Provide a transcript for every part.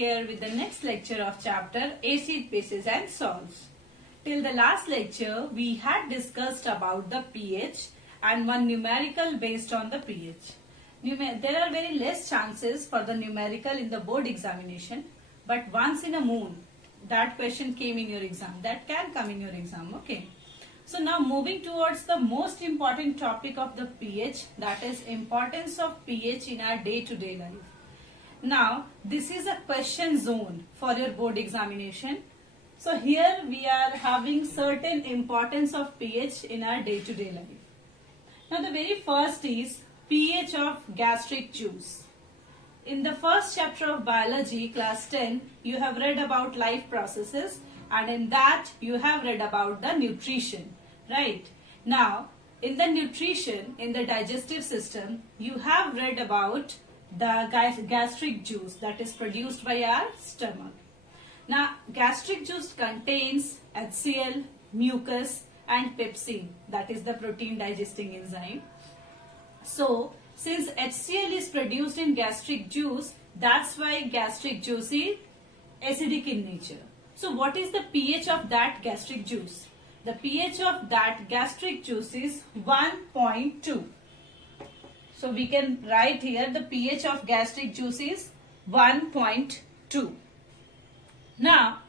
here with the next lecture of chapter Acid, Bases and Salts. Till the last lecture, we had discussed about the pH and one numerical based on the pH. There are very less chances for the numerical in the board examination, but once in a moon, that question came in your exam. That can come in your exam, okay? So now moving towards the most important topic of the pH, that is importance of pH in our day-to-day life. Now, this is a question zone for your board examination. So here we are having certain importance of pH in our day-to-day life. Now the very first is pH of gastric juice. In the first chapter of biology, class 10, you have read about life processes, and in that you have read about the nutrition, right? Now, in the nutrition, in the digestive system, you have read about the gastric juice that is produced by our stomach. Now, gastric juice contains HCl, mucus and pepsin, that is the protein digesting enzyme. So, since HCl is produced in gastric juice, that's why gastric juice is acidic in nature. So, what is the pH of that gastric juice? The pH of that gastric juice is 1.2. So we can write here the pH of gastric juice is 1.2. Now,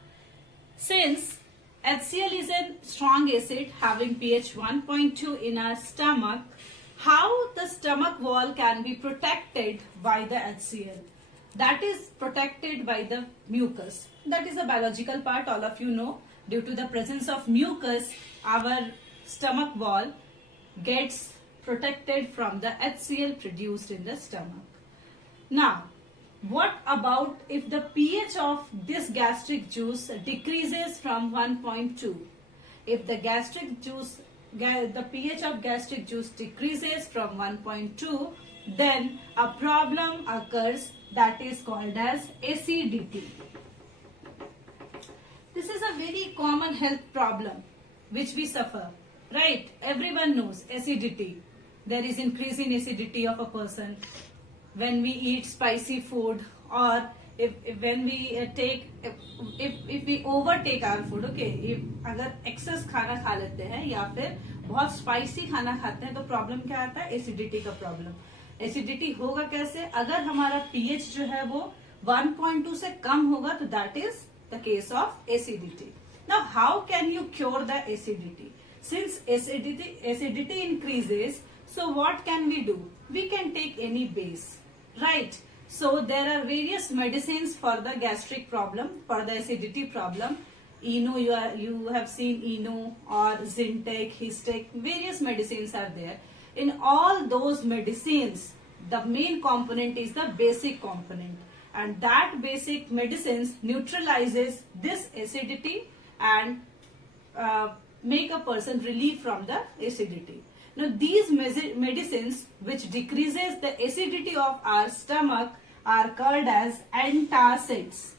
since HCl is a strong acid having pH 1.2 in our stomach, how the stomach wall can be protected by the HCl? That is protected by the mucus. That is a biological part, all of you know. Due to the presence of mucus, our stomach wall gets protected from the HCl produced in the stomach. Now, what about if the pH of this gastric juice decreases from 1.2? If the the pH of gastric juice decreases from 1.2, then a problem occurs that is called as acidity. This is a very common health problem which we suffer, right? Everyone knows acidity. There is increase in acidity of a person when we eat spicy food, or if we overtake our food, okay? If अगर excess खाना खा लेते हैं या फिर बहुत spicy खाना खाते हैं तो problem क्या आता है? Acidity का problem. Acidity होगा कैसे? अगर हमारा pH जो है वो 1.2 से कम होगा तो that is the case of acidity. Now, how can you cure the acidity? Since acidity increases, so what can we do? We can take any base, right? So there are various medicines for the gastric problem, for the acidity problem. Eno, you have seen Eno or Zintek, Histek, various medicines are there. In all those medicines, the main component is the basic component. And that basic medicines neutralizes this acidity and make a person relief from the acidity. Now these medicines which decreases the acidity of our stomach are called as antacids.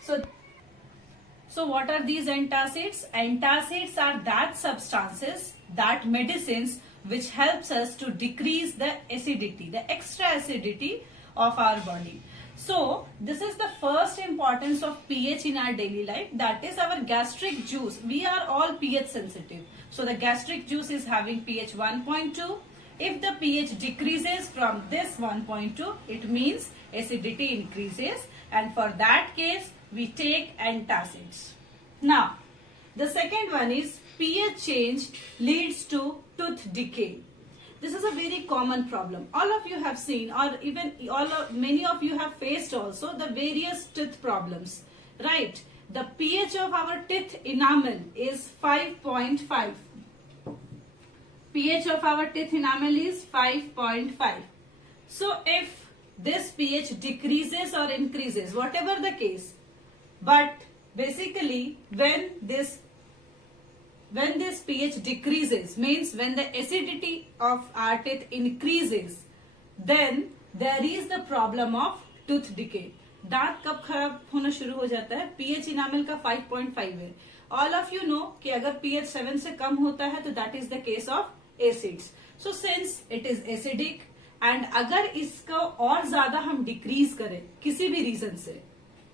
So what are these antacids? Antacids are that substances, that medicines which helps us to decrease the acidity, the extra acidity of our body. So this is the first importance of pH in our daily life, that is our gastric juice. We are all pH sensitive. So the gastric juice is having pH 1.2. If the pH decreases from this 1.2, it means acidity increases, and for that case we take antacids. Now the second one is pH change leads to tooth decay. This is a very common problem. All of you have seen, or even many of you have faced also the various tooth problems, right? The pH of our teeth enamel is 5.5. pH of our teeth enamel is 5.5. So if this pH decreases or increases, whatever the case, but basically when this pH decreases, means when the acidity of our teeth increases, then there is the problem of tooth decay. दांत कब खराब होना शुरू हो जाता है? pH enamel का 5.5 है. All of you know कि अगर pH 7 से कम होता है तो that is the case of acids. So since it is acidic and अगर इसको और ज्यादा हम डिक्रीज करें किसी भी रीजन से,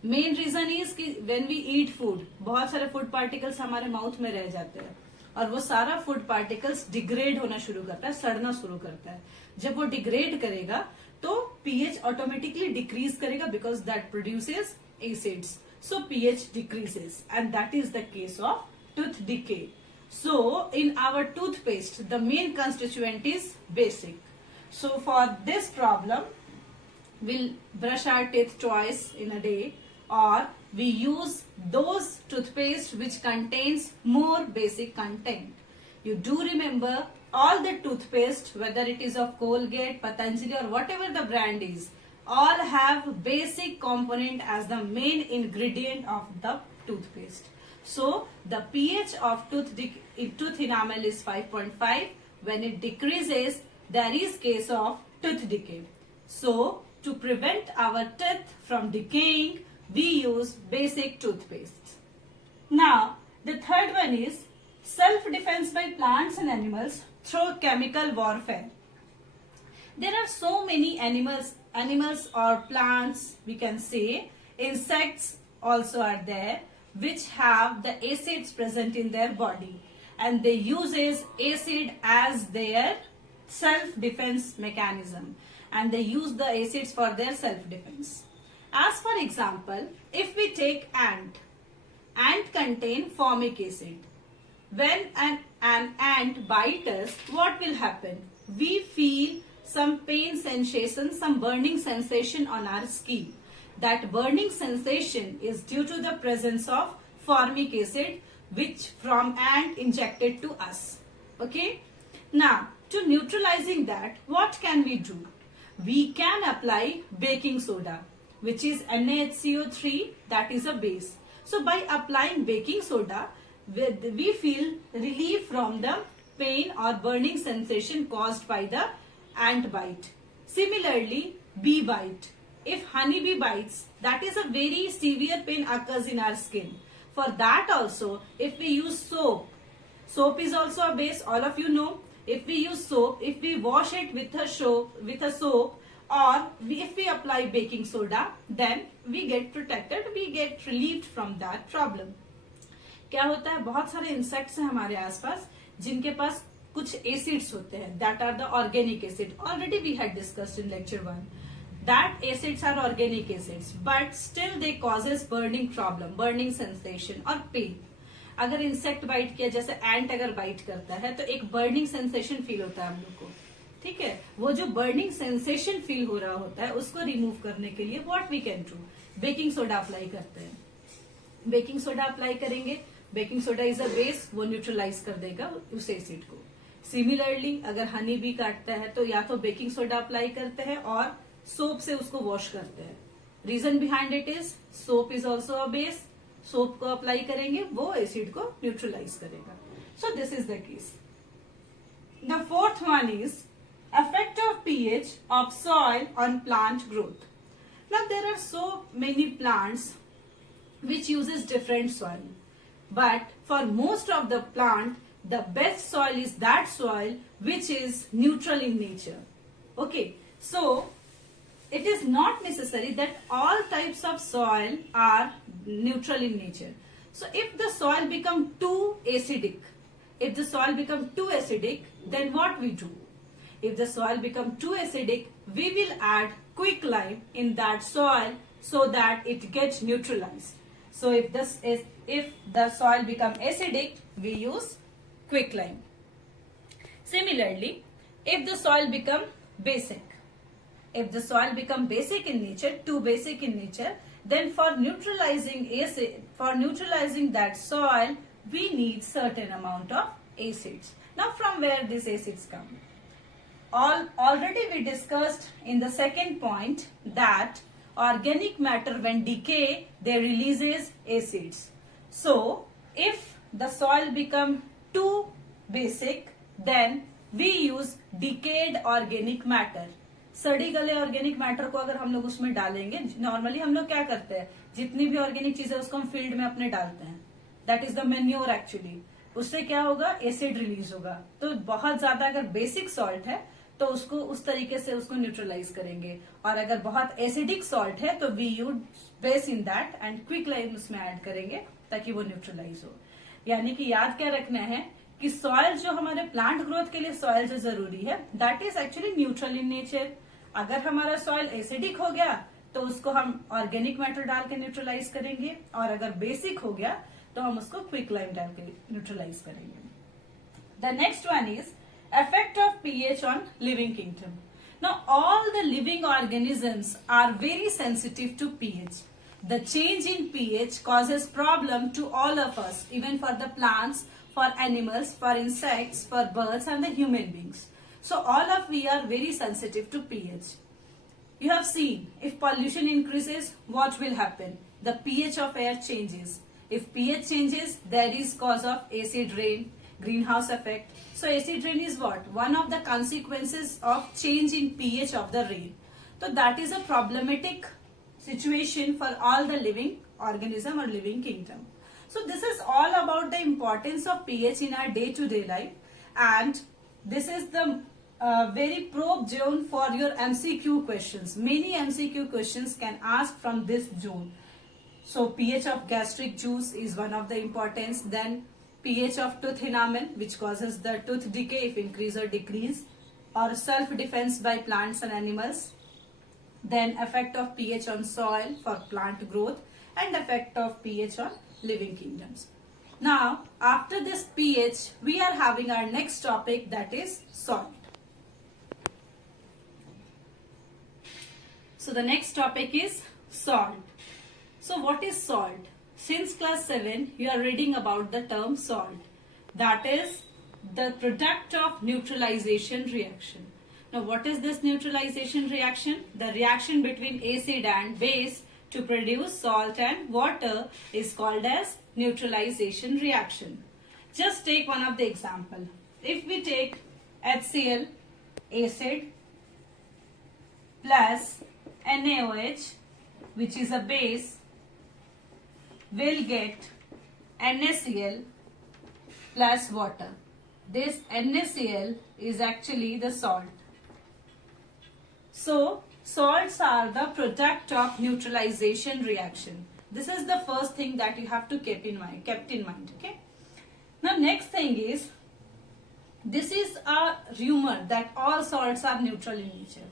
मेन रीजन इज कि व्हेन वी ईट फूड, बहुत सारे फूड पार्टिकल्स हमारे माउथ में रह जाते हैं और वो सारा फूड पार्टिकल्स डिग्रेड होना शुरू करता है, सड़ना शुरू करता है. जब वो डिग्रेड करेगा तो पीएच ऑटोमेटिकली डिक्रीज करेगा because that produces acids. So pH decreases and that is the case of tooth decay. So in our toothpaste the main constituent is basic. So for this problem we'll brush our teeth twice in a day, or we use those toothpaste which contains more basic content. You do remember all the toothpaste, whether it is of Colgate, Patanjali or whatever the brand is, all have basic component as the main ingredient of the toothpaste. So the pH of tooth enamel is 5.5. When it decreases, there is case of tooth decay. So to prevent our teeth from decaying, we use basic toothpaste. Now the third one is self-defense by plants and animals through chemical warfare. There are so many animals or plants, we can say, insects also are there, which have the acids present in their body and they uses acid as their self-defense mechanism and they use the acids for their self-defense. As for example, if we take ant contain formic acid. When an ant bites us, what will happen? We feel some pain sensation, some burning sensation on our skin. That burning sensation is due to the presence of formic acid which from ant injected to us. Okay. Now to neutralizing that, what can we do? We can apply baking soda, which is NaHCO3, that is a base. So by applying baking soda, we feel relief from the pain or burning sensation caused by the ant bite. Similarly, bee bite. If honeybee bites, that is a very severe pain occurs in our skin. For that also, if we use soap is also a base, all of you know. If we use soap, if we wash it with a soap, or if we apply baking soda, then we get protected, we get relieved from that problem. क्या होता है, बहुत सारे insects हैं हमारे आसपास जिनके पास कुछ एसिड्स होते हैं, that are the organic acid. Already we had discussed in lecture 1 that acids are organic acids, but still they causes burning problem, burning sensation और पेन. अगर इंसेक्ट बाइट किया, जैसे एंट अगर बाइट करता है तो एक बर्निंग सेंसेशन फील होता है हम लोग को. ठीक है, वो जो बर्निंग सेंसेशन फील हो रहा होता है उसको रिमूव करने के लिए what we can do, baking soda apply करते हैं. बेकिंग सोडा अप्लाई करेंगे, baking soda is a base, वो न्यूट्रलाइज कर देगा उस एसिड को. सिमिलरली अगर हनी बी काटता है तो या तो बेकिंग सोडा अप्लाई करते हैं और सोप से उसको वॉश करते हैं. Reason behind it is soap is also a base, soap को अप्लाई करेंगे वो एसिड को न्यूट्रलाइज करेगा. So this is the case. The fourth one is effect of pH of soil on plant growth. Now there are so many plants which uses different soil, but for most of the plant the best soil is that soil which is neutral in nature. Okay, so it is not necessary that all types of soil are neutral in nature. So if the soil become too acidic, then what we do? If the soil become too acidic, we will add quicklime in that soil so that it gets neutralized. So if the soil become acidic, we use quicklime. Similarly, if the soil become basic in nature, too basic in nature, then for neutralizing that soil, we need certain amount of acids. Now from where these acids come? Already we discussed in the second point that organic matter when decay, they releases acids. So if the soil become too basic, then we use decayed organic matter. सड़ी गले organic matter को अगर हम लोग उसमें डालेंगे, normally हम लोग क्या करते हैं, जितनी भी ऑर्गेनिक चीजें उसको हम फील्ड में अपने डालते हैं, that is the manure actually. उससे क्या होगा, एसिड रिलीज होगा. तो बहुत ज्यादा अगर बेसिक सॉल्ट है तो उसको उस तरीके से उसको न्यूट्रलाइज करेंगे। और अगर बहुत एसिडिक सॉल्ट है तो we use base in that and quick lime उसमें ऐड करेंगे ताकि वो न्यूट्रलाइज हो। यानी कि याद क्या रखना है कि सॉइल जो हमारे प्लांट ग्रोथ के लिए सॉइल जो जरूरी है that is actually neutral in nature. अगर हमारा सॉइल एसिडिक हो गया तो उसको हम ऑर्गेनिक मैटर डाल के न्यूट्रलाइज करेंगे, और अगर बेसिक हो गया तो हम उसको क्विक लाइम डाल के न्यूट्रलाइज करेंगे। The next one is effect of pH on living kingdom. Now all the living organisms are very sensitive to pH. The change in pH causes problem to all of us, even for the plants, for animals, for insects, for birds and the human beings. So all of we are very sensitive to pH. You have seen if pollution increases, what will happen? The pH of air changes. If pH changes, there is cause of acid rain, greenhouse effect. So acid rain is what? One of the consequences of change in pH of the rain. So that is a problematic situation for all the living organism or living kingdom. So this is all about the importance of pH in our day-to-day life, and this is the very probe zone for your MCQ questions. Many MCQ questions can ask from this zone. So pH of gastric juice is one of the importance. Then pH of tooth enamel, which causes the tooth decay if increase or decrease, or self-defense by plants and animals. Then effect of pH on soil for plant growth, and effect of pH on living kingdoms. Now, after this pH, we are having our next topic, that is salt. So the next topic is salt. So what is salt? Since class 7, you are reading about the term salt. That is the product of neutralization reaction. Now, what is this neutralization reaction? The reaction between acid and base to produce salt and water is called as neutralization reaction. Just take one of the example. If we take HCl, acid, plus NaOH, which is a base, will get NaCl plus water. This NaCl is actually the salt. So salts are the product of neutralization reaction. This is the first thing that you have to keep in mind. Okay. Now next thing is, this is a rumor that all salts are neutral in nature.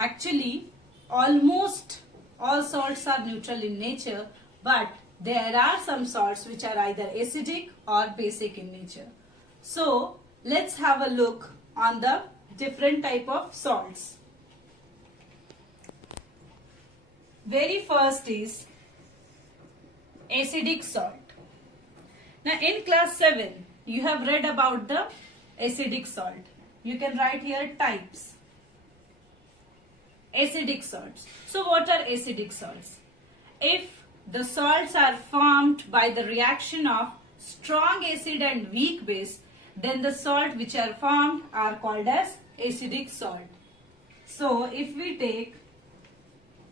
Actually, almost all salts are neutral in nature, but there are some salts which are either acidic or basic in nature. So let's have a look on the different type of salts. Very first is acidic salt. Now in class 7, you have read about the acidic salt. You can write here types. Acidic salts. So what are acidic salts? If the salts are formed by the reaction of strong acid and weak base, then the salt which are formed are called as acidic salt. So if we take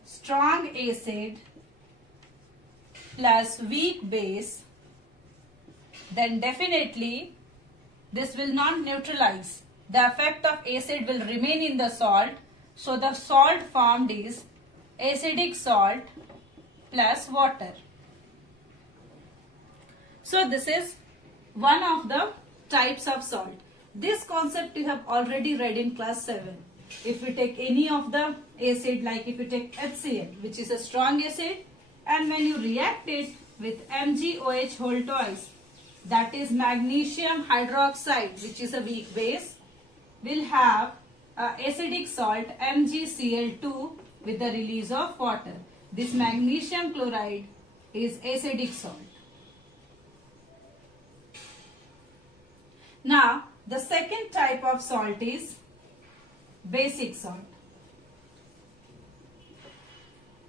strong acid plus weak base, then definitely this will not neutralize. The effect of acid will remain in the salt. So the salt formed is acidic salt plus water. So this is one of the types of salt. This concept you have already read in class 7. If we take any of the acid, like if you take HCl, which is a strong acid, and when you react it with MgOH whole twice, that is magnesium hydroxide, which is a weak base, will have acidic salt MgCl2 with the release of water. This magnesium chloride is acidic salt. Now, the second type of salt is basic salt.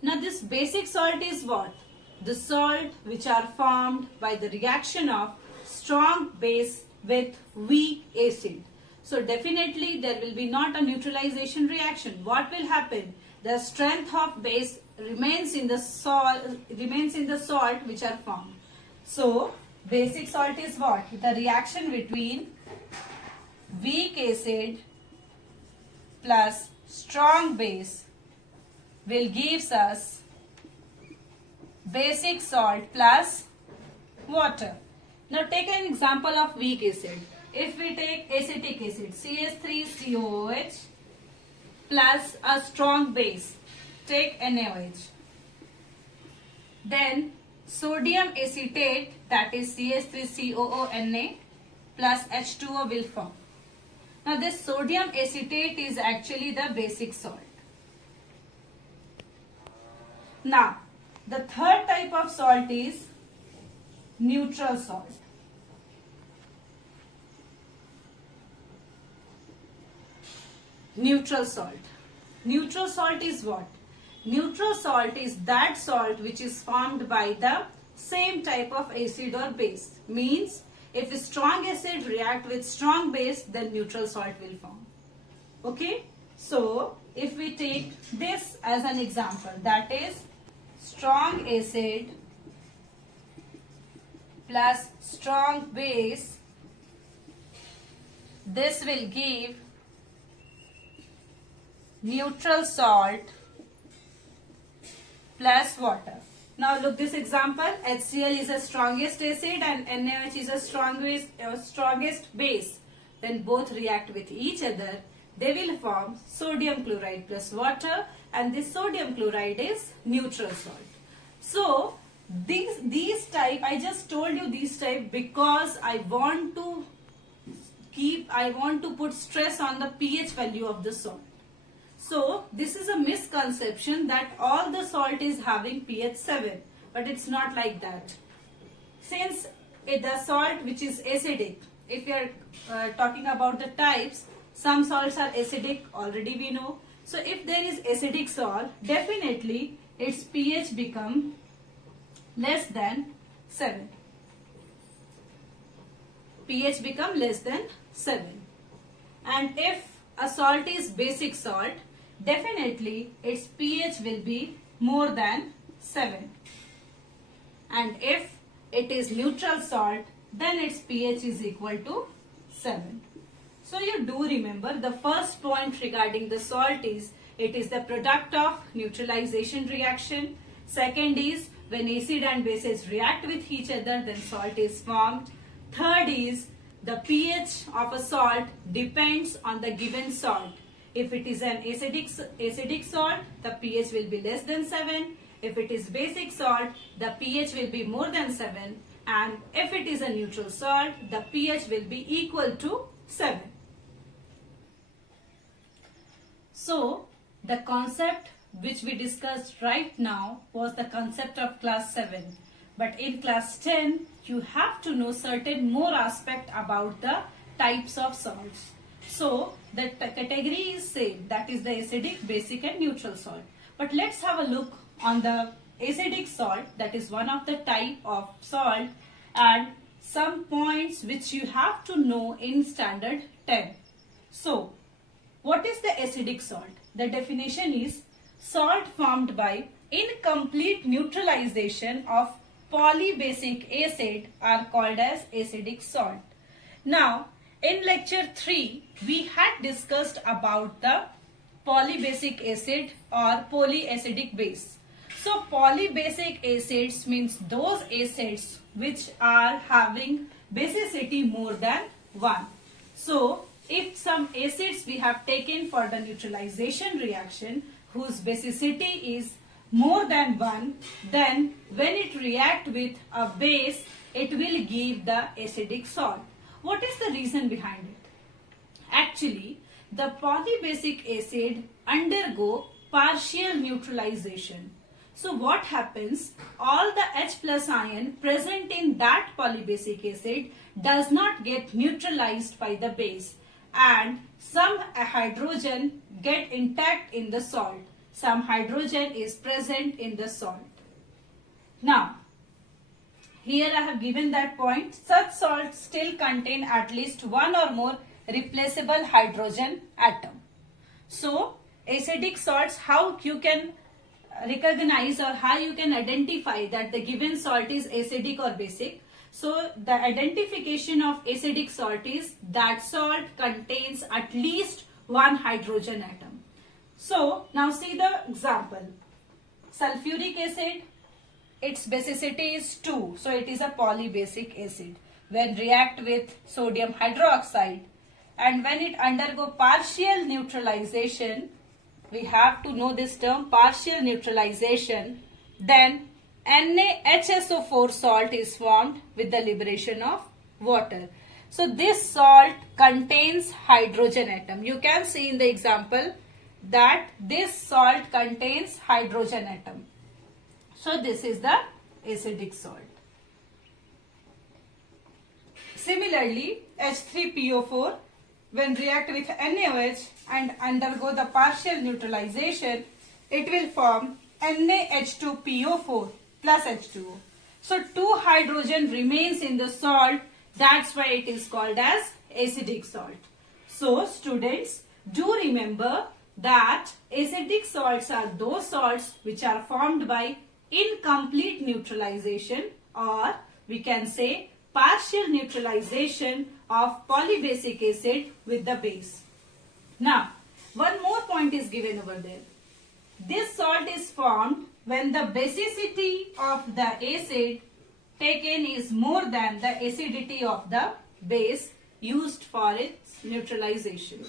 Now, this basic salt is what? The salt which are formed by the reaction of strong base with weak acid. So, definitely there will be not a neutralization reaction. What will happen? The strength of base remains in the salt which are formed. So basic salt is what? The reaction between weak acid plus strong base will gives us basic salt plus water. Now take an example of weak acid. If we take acetic acid CH3COOH plus a strong base, take NaOH, then sodium acetate, that is CH3COONa plus H2O will form. Now this sodium acetate is actually the basic salt. Now the third type of salt is neutral salt. Neutral salt. Neutral salt is what? Neutral salt is that salt which is formed by the same type of acid or base. Means if a strong acid react with strong base, then neutral salt will form. Okay? So if we take this as an example, that is strong acid plus strong base, this will give neutral salt plus water. Now look this example. HCl is the strongest acid and NaOH is the strongest base. Then both react with each other. They will form sodium chloride plus water, and this sodium chloride is neutral salt. So these type, I just told you these type because I want to put stress on the pH value of the salt. So this is a misconception that all the salt is having pH 7, but it's not like that. Since the salt which is acidic, if we are talking about the types, some salts are acidic, already we know. So if there is acidic salt, definitely its pH become less than 7. pH become less than 7. And if a salt is basic salt, definitely its pH will be more than 7. And if it is neutral salt, then its pH is equal to 7. So you do remember the first point regarding the salt is it is the product of neutralization reaction. Second is when acid and bases react with each other, then salt is formed. Third is the pH of a salt depends on the given salt. If it is an acidic salt, the pH will be less than 7. If it is basic salt, the pH will be more than 7. And if it is a neutral salt, the pH will be equal to 7. So, the concept which we discussed right now was the concept of class 7. But in class 10, you have to know certain more aspect about the types of salts. So, the category is same, that is the acidic, basic and neutral salt. But let's have a look on the acidic salt, that is one of the type of salt, and some points which you have to know in standard 10. So, what is the acidic salt? The definition is salt formed by incomplete neutralization of polybasic acid are called as acidic salt. Now, in lecture 3, we had discussed about the polybasic acid or polyacidic base. So, polybasic acids means those acids which are having basicity more than 1. So, if some acids we have taken for the neutralization reaction whose basicity is more than 1, then when it react with a base, it will give the acidic salt. What is the reason behind it? Actually, the polybasic acid undergo partial neutralization. So what happens? All the H plus ion present in that polybasic acid does not get neutralized by the base, and some hydrogen get intact in the salt. Some hydrogen is present in the salt. Now, here I have given that point. Such salts still contain at least one or more replaceable hydrogen atom. So, acidic salts, how you can recognize or how you can identify that the given salt is acidic or basic? So, the identification of acidic salt is that salt contains at least one hydrogen atom. So now see the example. Sulfuric acid, its basicity is 2, so it is a polybasic acid. When react with sodium hydroxide and when it undergo partial neutralization, we have to know this term, partial neutralization, then NaHSO4 salt is formed with the liberation of water. So this salt contains hydrogen atom. You can see in the example that this salt contains hydrogen atom. So this is the acidic salt. Similarly, H3PO4 when react with NaOH and undergo the partial neutralization, it will form NaH2PO4 plus H2O. So 2 hydrogen remains in the salt. That's why it is called as acidic salt. So students, do remember that acidic salts are those salts which are formed by incomplete neutralization, or we can say partial neutralization of polybasic acid with the base. Now, one more point is given over there. This salt is formed when the basicity of the acid taken is more than the acidity of the base used for its neutralization.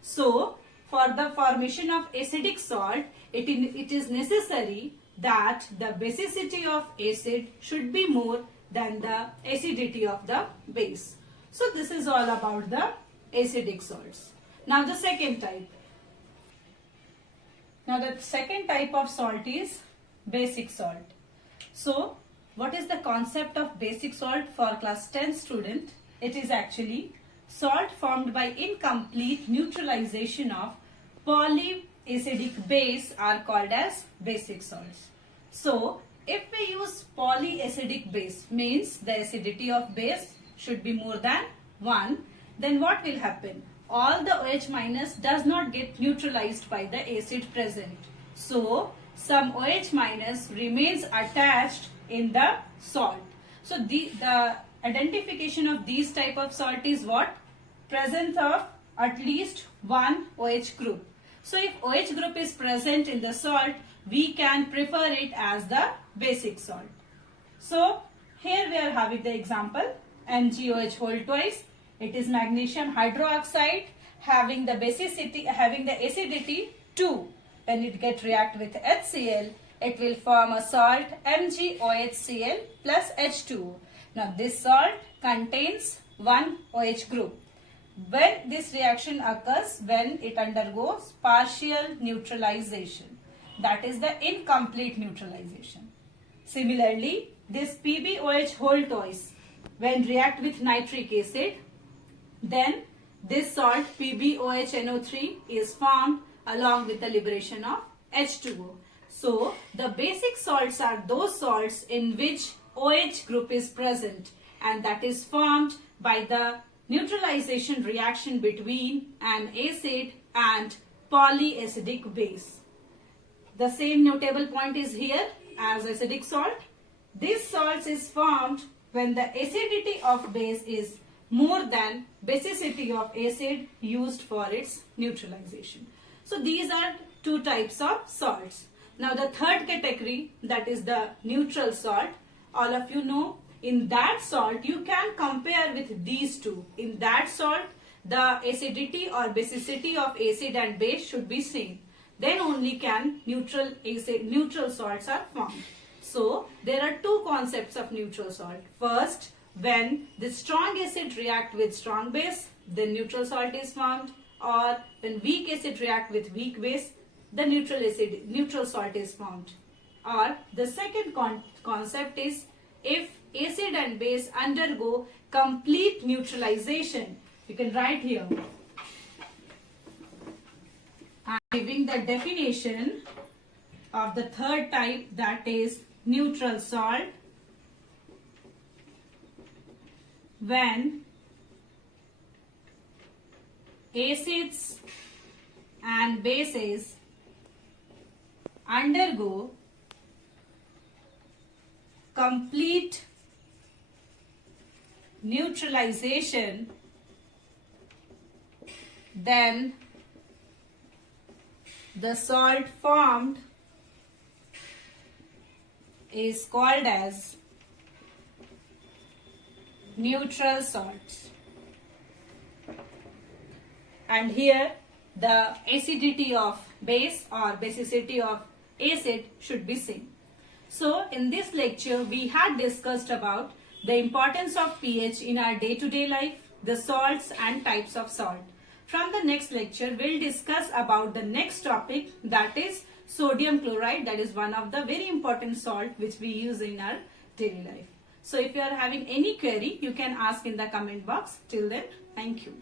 So, for the formation of acidic salt, it is necessary that the basicity of acid should be more than the acidity of the base. So this is all about the acidic salts. Now the second type. Now the second type of salt is basic salt. So what is the concept of basic salt for class 10 student? It is actually salt formed by incomplete neutralization of polyacidic base are called as basic salts. So if we use polyacidic base, means the acidity of base should be more than 1, then what will happen? All the OH minus does not get neutralized by the acid present. So some OH minus remains attached in the salt. So the identification of these type of salt is what? Presence of at least one OH group. So if OH group is present in the salt, we can prefer it as the basic salt. So here we are having the example MgOH whole twice. It is magnesium hydroxide having the basicity, having the acidity 2. When it get react with HCl, it will form a salt MgOHCl plus H2O. Now this salt contains one OH group. When this reaction occurs, when it undergoes partial neutralization, that is the incomplete neutralization. Similarly, this PbOH whole twice, when react with nitric acid, then this salt PbOHNO3 is formed along with the liberation of H2O. So the basic salts are those salts in which OH group is present, and that is formed by the neutralization reaction between an acid and polyacidic base. The same notable point is here as acidic salt. This salt is formed when the acidity of base is more than basicity of acid used for its neutralization. So these are two types of salts. Now the third category, that is the neutral salt. All of you know, in that salt you can compare with these two. In that salt, the acidity or basicity of acid and base should be same. Then only can neutral salts are formed. So there are two concepts of neutral salt. First, when the strong acid react with strong base, then neutral salt is formed, or when weak acid react with weak base, the neutral salt is formed. Or the second concept is if acid and base undergo complete neutralization. You can write here. I am giving the definition of the third type, that is neutral salt. When acids and bases undergo complete neutralization, then The salt formed is called as neutral salts. And here the acidity of base or basicity of acid should be seen. So in this lecture we had discussed about the importance of pH in our day-to-day life, the salts and types of salt. From the next lecture we'll discuss about the next topic, that is sodium chloride, that is one of the very important salt which we use in our daily life. So if you are having any query, you can ask in the comment box. Till then, thank you.